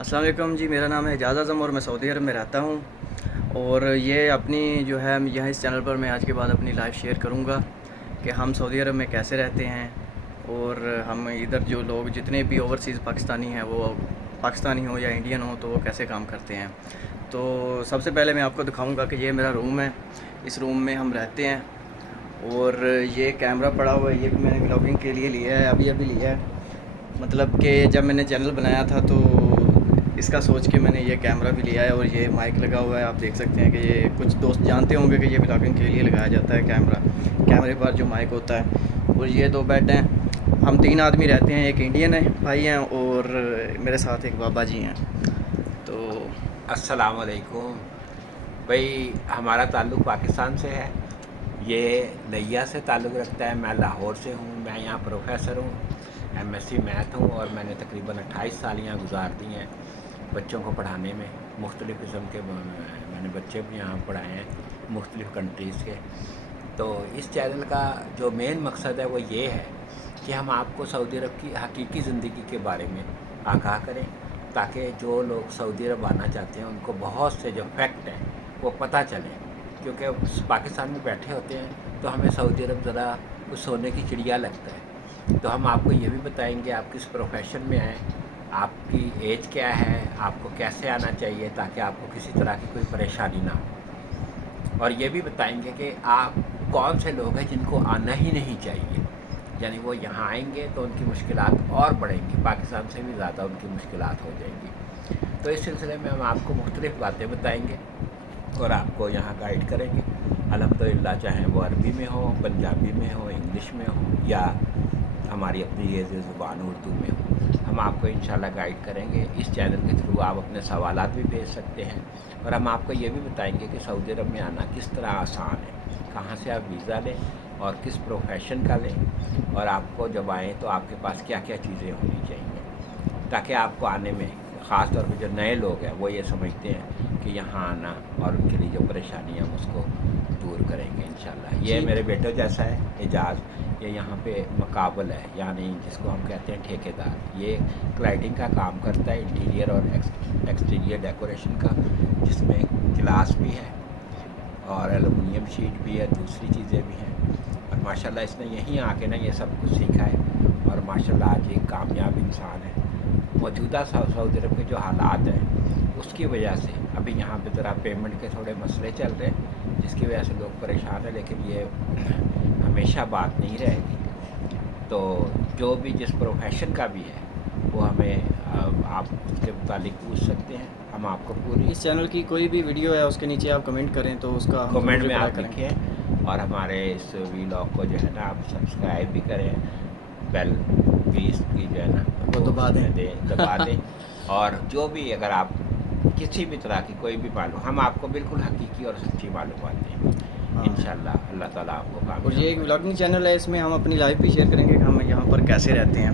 السلام علیکم جی، میرا نام ہے اعجاز اعظم اور میں سعودی عرب میں رہتا ہوں۔ اور یہ اپنی جو ہے یہاں اس چینل پر میں آج کے بعد اپنی لائف شیئر کروں گا کہ ہم سعودی عرب میں کیسے رہتے ہیں، اور ہم ادھر جو لوگ جتنے بھی اوورسیز پاکستانی ہیں، وہ پاکستانی ہوں یا انڈین ہوں، تو وہ کیسے کام کرتے ہیں۔ تو سب سے پہلے میں آپ کو دکھاؤں گا کہ یہ میرا روم ہے، اس روم میں ہم رہتے ہیں۔ اور یہ کیمرہ پڑا ہوا ہے، یہ بھی میں نے بلاگنگ کے لیے لیا ہے، ابھی لیا ہے۔ مطلب کہ جب میں نے چینل بنایا تھا تو اس کا سوچ کے میں نے یہ کیمرہ بھی لیا ہے، اور یہ مائک لگا ہوا ہے۔ آپ دیکھ سکتے ہیں کہ یہ کچھ دوست جانتے ہوں گے کہ یہ بلاگنگ کے لیے لگایا جاتا ہے کیمرے پر جو مائک ہوتا ہے۔ اور یہ 2 بیڈ ہیں، ہم 3 آدمی رہتے ہیں، ایک انڈین ہے بھائی ہیں اور میرے ساتھ ایک بابا جی ہیں۔ تو السلام علیکم بھائی، ہمارا تعلق پاکستان سے ہے، یہ لیا سے تعلق رکھتا ہے۔ میں لاہور سے ہوں، میں یہاں پروفیسر ہوں، MSc میتھ ہوں، اور میں نے تقریباً 28 سال یہاں گزار دی ہیں بچوں کو پڑھانے میں۔ مختلف قسم کے میں نے بچے بھی یہاں پڑھائے ہیں، مختلف کنٹریز کے۔ تو اس چینل کا جو مین مقصد ہے وہ یہ ہے کہ ہم آپ کو سعودی عرب کی حقیقی زندگی کے بارے میں آگاہ کریں، تاکہ جو لوگ سعودی عرب آنا چاہتے ہیں ان کو بہت سے جو فیکٹ ہیں وہ پتہ چلیں۔ کیونکہ پاکستان میں بیٹھے ہوتے ہیں تو ہمیں سعودی عرب ذرا کچھ سونے کی چڑیا لگتا ہے۔ تو ہم آپ کو یہ بھی بتائیں گے آپ کس پروفیشن میں ہیں، آپ کی ایج کیا ہے، آپ کو کیسے آنا چاہیے تاکہ آپ کو کسی طرح کی کوئی پریشانی نہ ہو۔ اور یہ بھی بتائیں گے کہ آپ کون سے لوگ ہیں جن کو آنا ہی نہیں چاہیے، یعنی وہ یہاں آئیں گے تو ان کی مشکلات اور بڑھیں گی، پاکستان سے بھی زیادہ ان کی مشکلات ہو جائیں گی۔ تو اس سلسلے میں ہم آپ کو مختلف باتیں بتائیں گے اور آپ کو یہاں گائیڈ کریں گے الحمدللہ، چاہے وہ عربی میں ہو، پنجابی میں ہو، انگلش میں ہو، یا ہماری اپنی یہ زبان اردو میں ہو، ہم آپ کو انشاءاللہ گائیڈ کریں گے۔ اس چینل کے تھرو آپ اپنے سوالات بھی بھیج سکتے ہیں، اور ہم آپ کو یہ بھی بتائیں گے کہ سعودی عرب میں آنا کس طرح آسان ہے، کہاں سے آپ ویزا لیں اور کس پروفیشن کا لیں، اور آپ کو جب آئیں تو آپ کے پاس کیا کیا چیزیں ہونی چاہیے، تاکہ آپ کو آنے میں، خاص طور پہ جو نئے لوگ ہیں وہ یہ سمجھتے ہیں کہ یہاں آنا اور ان کے لیے جو پریشانیاں ہم اس کو دور کریں گے انشاءاللہ۔ یہ جی میرے بیٹے جیسا ہے اعجاز، یہ یہاں پہ مقابل ہے، یعنی جس کو ہم کہتے ہیں ٹھیکیدار۔ یہ کلائڈنگ کا کام کرتا ہے، انٹیریئر اور ایکسٹیریئر ڈیکوریشن کا، جس میں گلاس بھی ہے اور ایلومینیم شیٹ بھی ہے، دوسری چیزیں بھی ہیں۔ اور ماشاءاللہ اس نے یہیں آ کے یہ سب کچھ سیکھا ہے، اور ماشاءاللہ آج ایک کامیاب انسان ہے۔ موجودہ سعودی عرب کے جو حالات ہیں اس کی وجہ سے ابھی یہاں پہ ذرا پیمنٹ کے تھوڑے مسئلے چل رہے ہیں، جس کی وجہ سے لوگ پریشان ہیں، لیکن یہ ہمیشہ بات نہیں رہے گی۔ تو جو بھی جس پروفیشن کا بھی ہے وہ ہمیں آپ اس کے متعلق پوچھ سکتے ہیں، ہم آپ کو پوری اس چینل کی کوئی بھی ویڈیو ہے اس کے نیچے آپ کمنٹ کریں تو اس کا ہم ضرور کمنٹ میں رپلائی آپ کریں گے۔ لکھیں، اور ہمارے اس ویلاگ کو جو ہے نا آپ سبسکرائب بھی کریں، بیل بھی اس کی جو ہے نا وہ وہ دبا اس دیں۔ میں دبا دیں۔ اور جو بھی اگر آپ کسی بھی طرح کی کوئی بھی معلوم، ہم آپ کو بالکل حقیقی اور سچی معلومات دیں گے ہاں، انشاءاللہ۔ اللہ تعالیٰ آپ کو اور یہ کامیاب ایک کرے۔ ولاگنگ چینل ہے، اس میں ہم اپنی لائف بھی شیئر کریں گے کہ ہم یہاں پر کیسے رہتے ہیں۔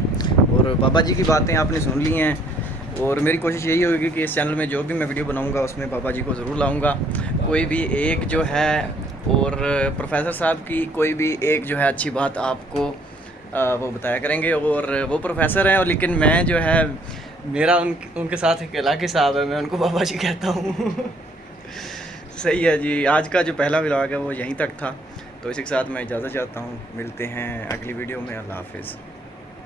اور بابا جی کی باتیں آپ نے سن لی ہیں، اور میری کوشش یہی ہوگی کہ اس چینل میں جو بھی میں ویڈیو بناؤں گا اس میں بابا جی کو ضرور لاؤں گا، کوئی بھی ایک جو ہے۔ اور پروفیسر صاحب کی کوئی بھی ایک جو ہے اچھی بات آپ کو وہ بتایا کریں گے۔ اور وہ پروفیسر ہیں، اور لیکن میں جو ہے میرا ان کے ساتھ ایک الگ حساب ہے، میں ان کو بابا جی کہتا ہوں۔ صحیح ہے جی، آج کا جو پہلا ولاگ ہے وہ یہیں تک تھا، تو اسی کے ساتھ میں اجازت چاہتا ہوں، ملتے ہیں اگلی ویڈیو میں۔ اللہ حافظ۔